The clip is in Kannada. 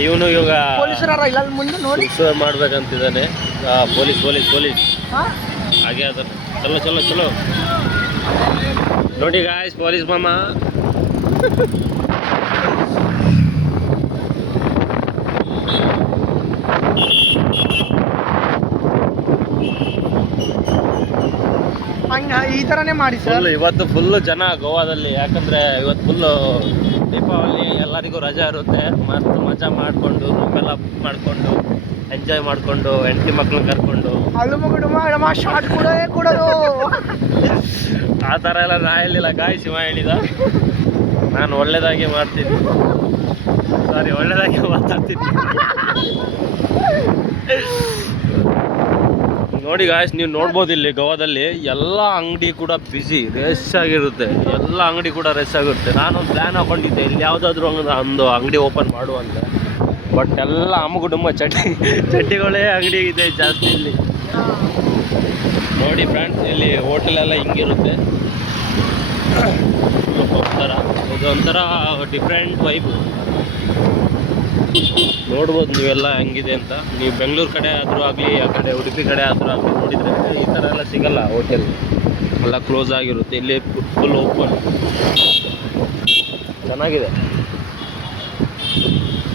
ಇವನು ಇವಾಗ ಪೊಲೀಸರ ಇಲ್ಲ ಮುಂದೆ ನೋಡಿ ಸುಸೈಡ್ ಮಾಡ್ಬೇಕಂತಿದ್ದಾನೆ. ಪೊಲೀಸ್ ಪೊಲೀಸ್ ಪೊಲೀಸ್ ಹಾಗೆ ಅದ. ಚಲೋ ಚಲೋ ಚಲೋ ನೋಡಿ ಗಾಯ್ಸ್, ಪೊಲೀಸ್ ಮಾಮ. ಈ ಥರನೇ ಮಾಡಿ ಸರ್. ಇವತ್ತು ಫುಲ್ಲು ಜನ ಗೋವಾದಲ್ಲಿ, ಯಾಕಂದರೆ ಇವತ್ತು ಫುಲ್ಲು ದೀಪಾವಳಿ, ಎಲ್ಲರಿಗೂ ರಜೆ ಇರುತ್ತೆ. ಮಸ್ತ್ ಮಜಾ ಮಾಡಿಕೊಂಡು ರೂಮೆಲ್ಲ ಬುಕ್ ಮಾಡಿಕೊಂಡು ಎಂಜಾಯ್ ಮಾಡಿಕೊಂಡು ಹೆಂಡತಿ ಮಕ್ಳನ್ನ ಕರ್ಕೊಂಡು ಶಾರ್ಟ್ ಕೊಡೋದು ಆ ಥರ ಎಲ್ಲ ನಾ ಹೇಳಿಲ್ಲ ಗಾಯ್, ಶಿವ ಹೇಳಿದ. ನಾನು ಒಳ್ಳೇದಾಗಿ ಮಾಡ್ತೀನಿ, ಸಾರಿ ಒಳ್ಳೇದಾಗಿ ಮಾತಾಡ್ತೀನಿ. ನೋಡಿ ಗಾಯ್ಸ್, ನೀವು ನೋಡ್ಬೋದು ಇಲ್ಲಿ ಗೋವಾದಲ್ಲಿ ಎಲ್ಲ ಅಂಗಡಿ ಕೂಡ ಬಿಸಿ, ರೆಶ್ ಆಗಿರುತ್ತೆ. ಎಲ್ಲ ಅಂಗಡಿ ಕೂಡ ರೆಶ್ ಆಗಿರುತ್ತೆ. ನಾನೊಂದು ಪ್ಲ್ಯಾನ್ ಹಾಕೊಂಡಿದ್ದೆ, ಇಲ್ಲಿ ಯಾವುದಾದ್ರೂ ಒಂದು ಅಂಗಡಿ ಓಪನ್ ಮಾಡುವಂತ. ಬಟ್ ಎಲ್ಲ ಅಮ್ಮಗುಡುಂಬ ಚಡ್ಡಿಗಳೇ ಅಂಗಡಿ ಇದೆ ಜಾಸ್ತಿ ಇಲ್ಲಿ. ನೋಡಿ ಫ್ರೆಂಡ್ಸ್, ಇಲ್ಲಿ ಹೋಟೆಲೆಲ್ಲ ಹಿಂಗಿರುತ್ತೆ. ಇದೊಂಥರ ಡಿಫ್ರೆಂಟ್ ವೈಬ್. ನೋಡ್ಬೋದು ನೀವೆಲ್ಲ ಹೆಂಗಿದೆ ಅಂತ. ನೀವು ಬೆಂಗಳೂರು ಕಡೆ ಆದರೂ ಆಗಲಿ, ಆ ಕಡೆ ಉಡುಪಿ ಕಡೆ ಆದರೂ ಆಗಲಿ ನೋಡಿದರೆ ಈ ಥರ ಎಲ್ಲ ಸಿಗಲ್ಲ. ಹೋಟೆಲ್ ಎಲ್ಲ ಕ್ಲೋಸ್ ಆಗಿರುತ್ತೆ. ಇಲ್ಲಿ ಫುಲ್ ಓಪನ್, ಚೆನ್ನಾಗಿದೆ.